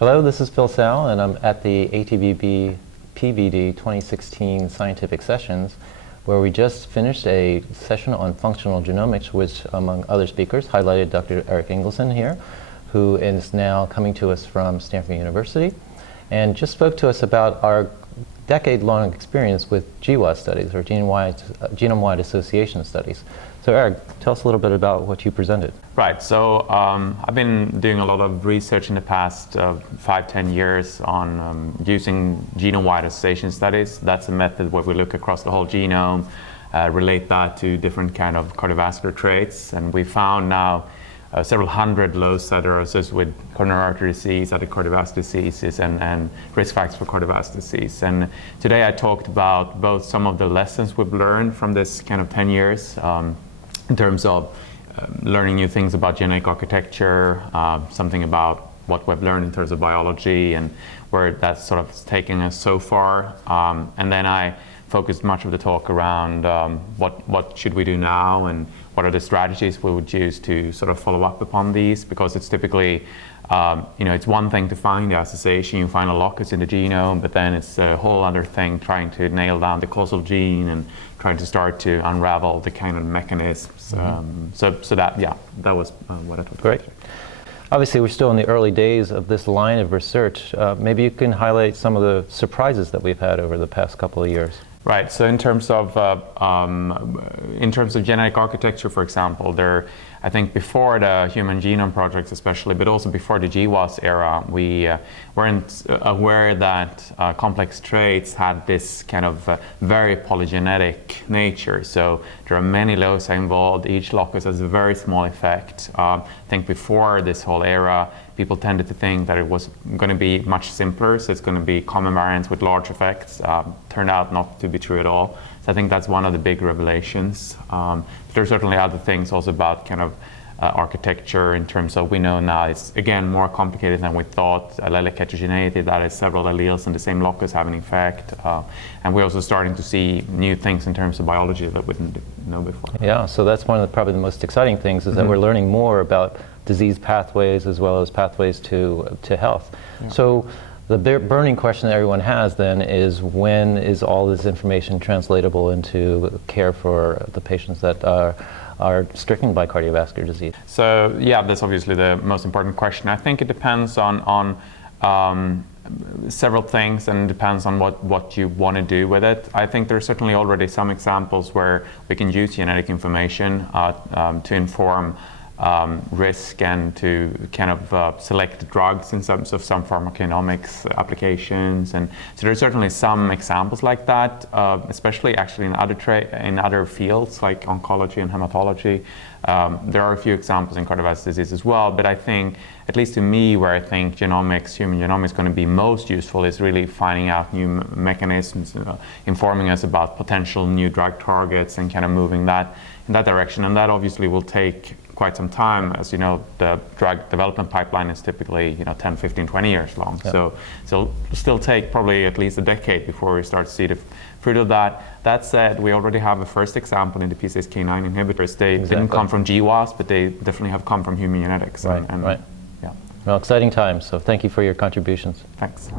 Hello, this is Phil Tsao, and I'm at the ATVB PVD 2016 Scientific Sessions, where we just finished a session on functional genomics, which, among other speakers, highlighted Dr. Erik Ingelsson here, who is now coming to us from Stanford University, and just spoke to us about our decade-long experience with GWAS studies, or genome-wide association studies. So Erik, tell us a little bit about what you presented. Right, so I've been doing a lot of research in the past 5-10 years on using genome-wide association studies. That's a method where we look across the whole genome, relate that to different kind of cardiovascular traits, and we found now several hundred loci that are associated with coronary artery disease, other cardiovascular diseases, and risk factors for cardiovascular disease. And today I talked about both some of the lessons we've learned from this kind of 10 years in terms of learning new things about genetic architecture, something about what we've learned in terms of biology and where that's sort of taking us so far. And then I focused much of the talk around what should we do now and what are the strategies we would use to sort of follow up upon these, because it's typically, it's one thing to find the association, you find a locus in the genome, but then it's a whole other thing trying to nail down the causal gene and trying to start to unravel the kind of mechanisms. So that was what I talked about. Great. Obviously, we're still in the early days of this line of research. Maybe you can highlight some of the surprises that we've had over the past couple of years. Right. So in terms of genetic architecture, for example, I think before the Human Genome Projects especially, but also before the GWAS era, we weren't aware that complex traits had this kind of very polygenetic nature. So there are many loci involved. Each locus has a very small effect. I think before this whole era, people tended to think that it was going to be much simpler, so it's going to be common variants with large effects. Turned out not to be true at all. So I think that's one of the big revelations. There are certainly other things also about kind of architecture in terms of, we know now it's again more complicated than we thought. Allelic heterogeneity, that is several alleles in the same locus have an effect. And we're also starting to see new things in terms of biology that we didn't know before. Yeah, so that's one of the, probably the most exciting things is that we're learning more about disease pathways as well as pathways to health. Yeah. So the burning question that everyone has then is, when is all this information translatable into care for the patients that are stricken by cardiovascular disease? So yeah, that's obviously the most important question. I think it depends on several things, and depends on what you want to do with it. I think there's certainly already some examples where we can use genetic information to inform risk and to kind of select drugs in terms of some pharmacogenomics applications. And so there's certainly some examples like that, especially actually in other fields like oncology and hematology. There are a few examples in cardiovascular disease as well, but I think, at least to me, where I think genomics, human genomics is going to be most useful is really finding out new mechanisms, informing us about potential new drug targets and kind of moving that in that direction. And that obviously will take quite some time. As you know, the drug development pipeline is typically 10, 15, 20 years long. Yeah. So it'll still take probably at least a decade before we start to see the fruit of that. That said, we already have a first example in the PCSK9 inhibitors. They didn't come from GWAS, but they definitely have come from human genetics. Right, right. Yeah. Well, exciting times. So thank you for your contributions. Thanks.